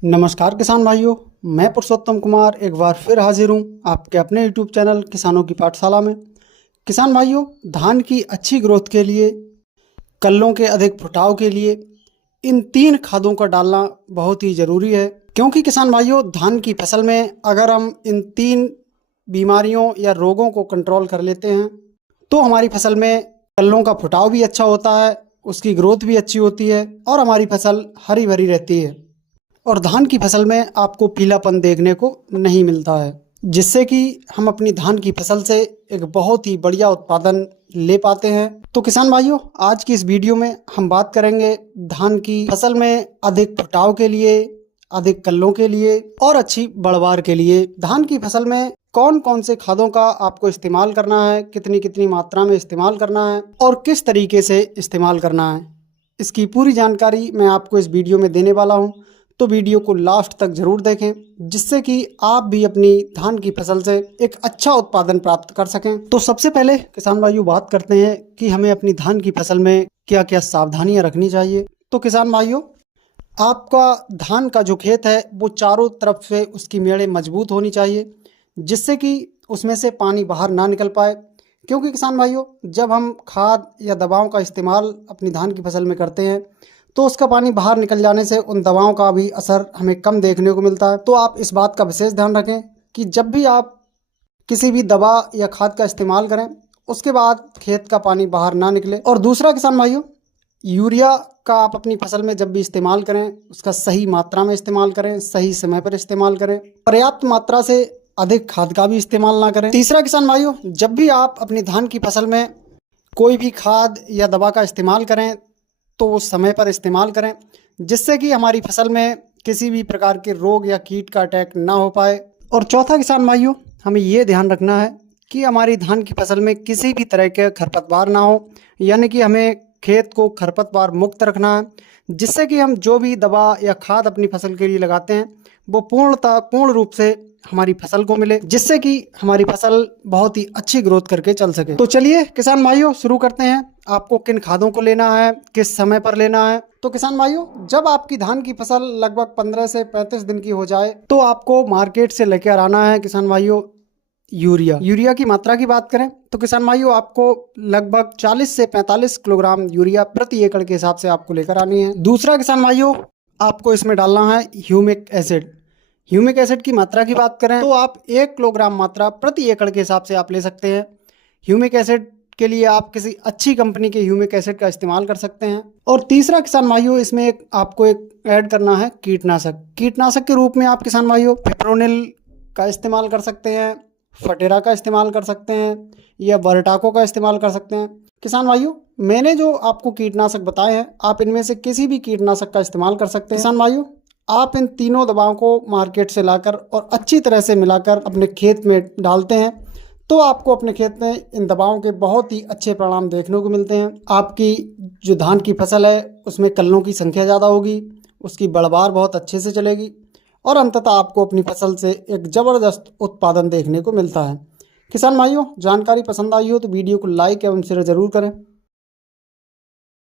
नमस्कार किसान भाइयों, मैं पुरुषोत्तम कुमार एक बार फिर हाजिर हूँ आपके अपने यूट्यूब चैनल किसानों की पाठशाला में। किसान भाइयों, धान की अच्छी ग्रोथ के लिए, कल्लों के अधिक फुटाव के लिए इन 3 खादों का डालना बहुत ही ज़रूरी है। क्योंकि किसान भाइयों, धान की फसल में अगर हम इन 3 बीमारियों या रोगों को कंट्रोल कर लेते हैं तो हमारी फसल में कल्लों का फुटाव भी अच्छा होता है, उसकी ग्रोथ भी अच्छी होती है और हमारी फसल हरी भरी रहती है। और धान की फसल में आपको पीलापन देखने को नहीं मिलता है, जिससे कि हम अपनी धान की फसल से एक बहुत ही बढ़िया उत्पादन ले पाते हैं। तो किसान भाइयों, आज की इस वीडियो में हम बात करेंगे धान की फसल में अधिक फुटाव के लिए, अधिक कल्लों के लिए और अच्छी बढ़वार के लिए धान की फसल में कौन कौन से खादों का आपको इस्तेमाल करना है, कितनी कितनी मात्रा में इस्तेमाल करना है और किस तरीके से इस्तेमाल करना है। इसकी पूरी जानकारी मैं आपको इस वीडियो में देने वाला हूँ, तो वीडियो को लास्ट तक जरूर देखें, जिससे कि आप भी अपनी धान की फसल से एक अच्छा उत्पादन प्राप्त कर सकें। तो सबसे पहले किसान भाइयों बात करते हैं कि हमें अपनी धान की फसल में क्या क्या सावधानियां रखनी चाहिए। तो किसान भाइयों, आपका धान का जो खेत है वो चारों तरफ से उसकी मेड़े मजबूत होनी चाहिए, जिससे कि उसमें से पानी बाहर ना निकल पाए। क्योंकि किसान भाइयों, जब हम खाद या दवाओं का इस्तेमाल अपनी धान की फसल में करते हैं तो उसका पानी बाहर निकल जाने से उन दवाओं का भी असर हमें कम देखने को मिलता है। तो आप इस बात का विशेष ध्यान रखें कि जब भी आप किसी भी दवा या खाद का इस्तेमाल करें, उसके बाद खेत का पानी बाहर ना निकले। और दूसरा किसान भाइयों, यूरिया का आप अपनी फसल में जब भी इस्तेमाल करें, उसका सही मात्रा में इस्तेमाल करें, सही समय पर इस्तेमाल करें, पर्याप्त मात्रा से अधिक खाद का भी इस्तेमाल ना करें। तीसरा किसान भाइयों, जब भी आप अपनी धान की फसल में कोई भी खाद या दवा का इस्तेमाल करें तो वो समय पर इस्तेमाल करें, जिससे कि हमारी फसल में किसी भी प्रकार के रोग या कीट का अटैक ना हो पाए। और चौथा किसान भाइयों, हमें ये ध्यान रखना है कि हमारी धान की फसल में किसी भी तरह के खरपतवार ना हो, यानी कि हमें खेत को खरपतवार मुक्त रखना है, जिससे कि हम जो भी दवा या खाद अपनी फसल के लिए लगाते हैं वो पूर्ण रूप से हमारी फसल को मिले, जिससे कि हमारी फसल बहुत ही अच्छी ग्रोथ करके चल सके। तो चलिए किसान भाइयों, शुरू करते हैं। आपको किन खादों को लेना है, किस समय पर लेना है। तो किसान भाइयों, जब आपकी धान की फसल लगभग 15 से 35 दिन की हो जाए तो आपको मार्केट से लेकर आना है किसान भाइयों यूरिया की मात्रा की बात करें तो किसान भाइयों, आपको लगभग 40 से 45 किलोग्राम यूरिया प्रति एकड़ के हिसाब से आपको लेकर आनी है। दूसरा किसान भाइयों, आपको इसमें डालना है ह्यूमिक एसिड। ह्यूमिक एसिड की मात्रा की बात करें तो आप 1 किलोग्राम मात्रा प्रति एकड़ के हिसाब से आप ले सकते हैं। ह्यूमिक एसिड के लिए आप किसी अच्छी कंपनी के ह्यूमिक एसिड का इस्तेमाल कर सकते हैं। और तीसरा किसान भाइयों, इसमें आपको एक ऐड करना है कीटनाशक के रूप में आप किसान भाइयों फिप्रोनिल का इस्तेमाल कर सकते हैं, फटेरा का इस्तेमाल कर सकते हैं या वर्टाको का इस्तेमाल कर सकते हैं। किसान भाइयों, मैंने जो आपको कीटनाशक बताए हैं, आप इनमें से किसी भी कीटनाशक का इस्तेमाल कर सकते हैं। किसान भाइयों, आप इन तीनों दवाओं को मार्केट से लाकर और अच्छी तरह से मिलाकर अपने खेत में डालते हैं तो आपको अपने खेत में इन दवाओं के बहुत ही अच्छे परिणाम देखने को मिलते हैं। आपकी जो धान की फसल है उसमें कल्लों की संख्या ज़्यादा होगी, उसकी बढ़वार बहुत अच्छे से चलेगी और अंततः आपको अपनी फसल से एक ज़बरदस्त उत्पादन देखने को मिलता है। किसान भाइयों, जानकारी पसंद आई हो तो वीडियो को लाइक एवं शेयर ज़रूर करें।